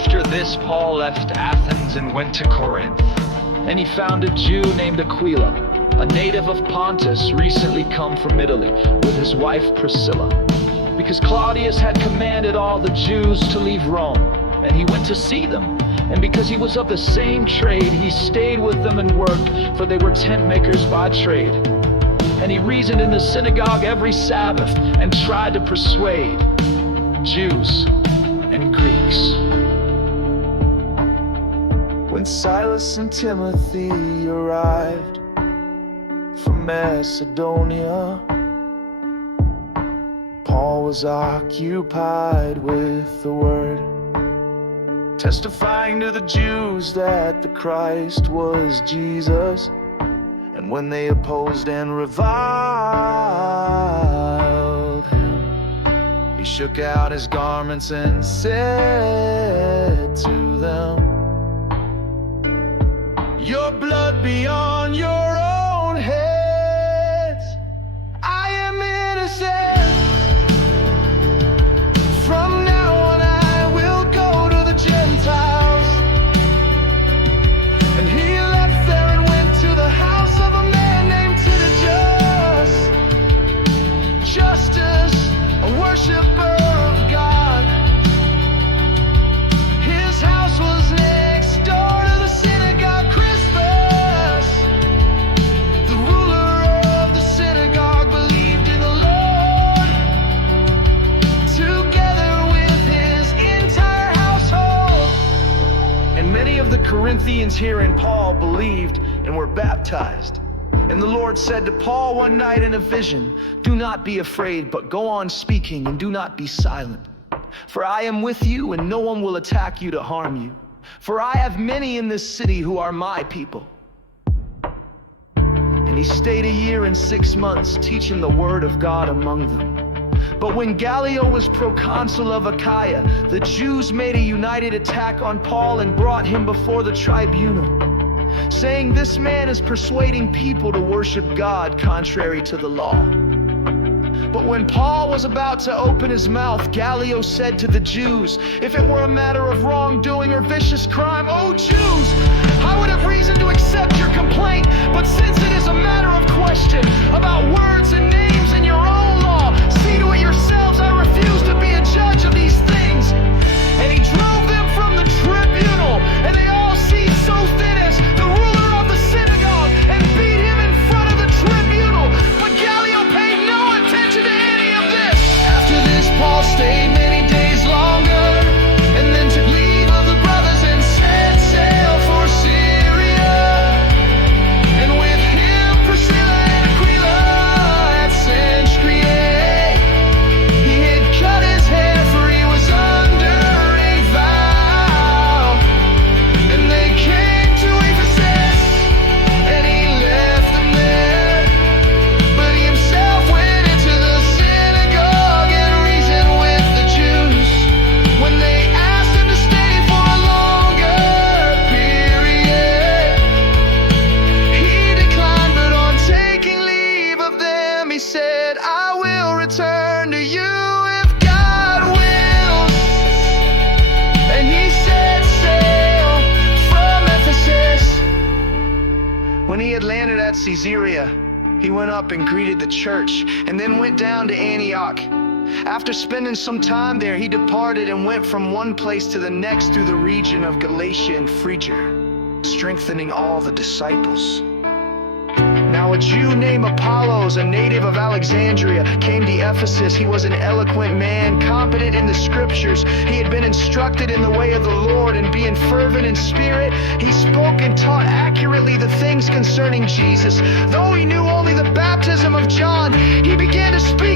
After this, Paul left Athens and went to Corinth. And he found a Jew named Aquila, a native of Pontus, recently come from Italy, with his wife Priscilla. Because Claudius had commanded all the Jews to leave Rome, and he went to see them. And because he was of the same trade, he stayed with them and worked, for they were tent makers by trade. And he reasoned in the synagogue every Sabbath, and tried to persuade Jews and Greeks. When Silas and Timothy arrived from Macedonia, Paul was occupied with the word, testifying to the Jews that the Christ was Jesus. And when they opposed and reviled him, he shook out his garments and said to them, "Your blood be on your own heads. I am innocent. From now on I will go to the Gentiles." And he left there and went to the house of a man named Titus, Justus, a worshiper of God. His house was next door to the synagogue. The ruler of the synagogue believed in the Lord, together with his entire household. And many of the Corinthians hearing Paul believed and were baptized. And the Lord said to Paul one night in a vision, "Do not be afraid, but go on speaking and do not be silent. For I am with you, and no one will attack you to harm you. For I have many in this city who are my people." And he stayed 1 year and 6 months teaching the word of God among them. But when Gallio was proconsul of Achaia, the Jews made a united attack on Paul and brought him before the tribunal, saying, "This man is persuading people to worship God contrary to the law." But when Paul was about to open his mouth, Gallio said to the Jews, "If it were a matter of wrongdoing or vicious crime, O Jews, I would have reason to accept your complaint. But since it is a matter of question about words and names in your own law, see to it yourselves. I refuse to be a judge of these things." And he drove them from the tribunal, and they all seized Sosthenes, the ruler of the synagogue, and beat him in front of the tribunal. But Gallio paid no attention to any of this. After this, Paul stayed many days longer, and then took leave of the brothers and set sail for Syria. And with him Priscilla and Aquila at Cenchreae. He had cut his hair, for he was under a vow. And they came to Ephesus, and he left them there. But he himself went into the synagogue and reasoned with the Jews. When they asked him to stay for a longer period, he declined. But on taking leave of them, he said, "I will return to you if God wills." And he set sail from Ephesus. When he had landed at Caesarea, he went up and greeted the church, and then went down to Antioch. After spending some time there, he departed and went from one place to the next through the region of Galatia and Phrygia, strengthening all the disciples. Now a Jew named Apollos, a native of Alexandria, came to Ephesus. He was an eloquent man, competent in the scriptures. He had been instructed in the way of the Lord, and being fervent in spirit, he spoke and taught accurately the things concerning Jesus. Though he knew only the baptism of John, he began to speak